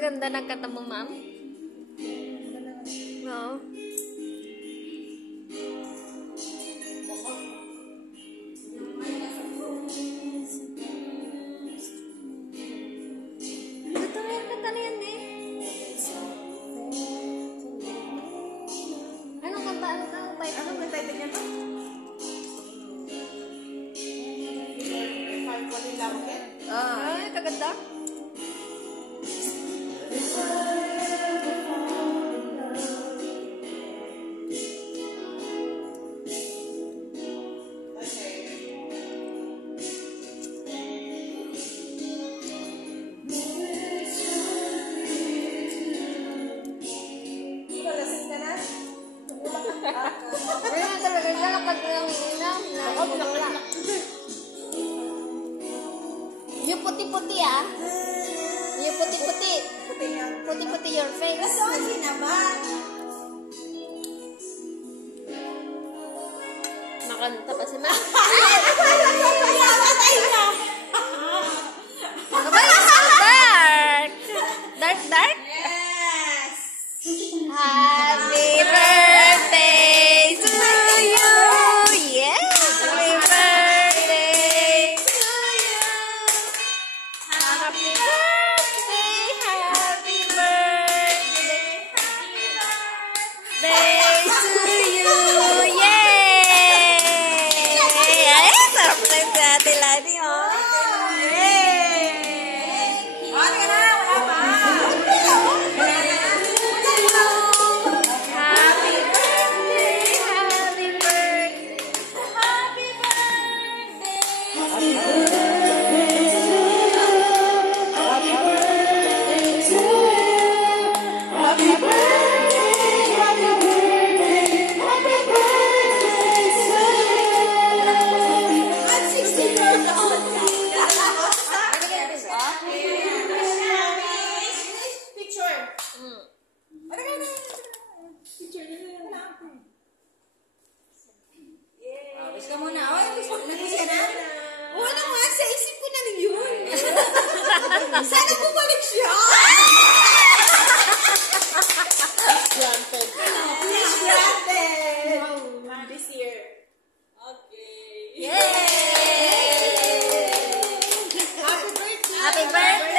ganda ng kata mo, ma'am. Oo. Totoo yung kata na yan eh. Anong kanta? Anong type? Ano may type niya to? Ay, kaganda. Ganyan talaga siya kapag nangiinom. Yung puti-puti ah. Yung puti-puti. Puti-puti your face. Kasi naman. Nakanta pa si Ma. Dark. Dark? Yes! Happy birthday to you. Yes. Happy birthday to you. Happy birthday. Happy birthday to you. Yay! Ay, sarap na yung Ate Lani, oh. Wish ka muna. Nag-wish ka na? Wala nga, sa isip ko na rin yun. Sana bumalik siya. Granted. Wish granted. This year. Okay. Yay! Happy birthday. Happy birthday!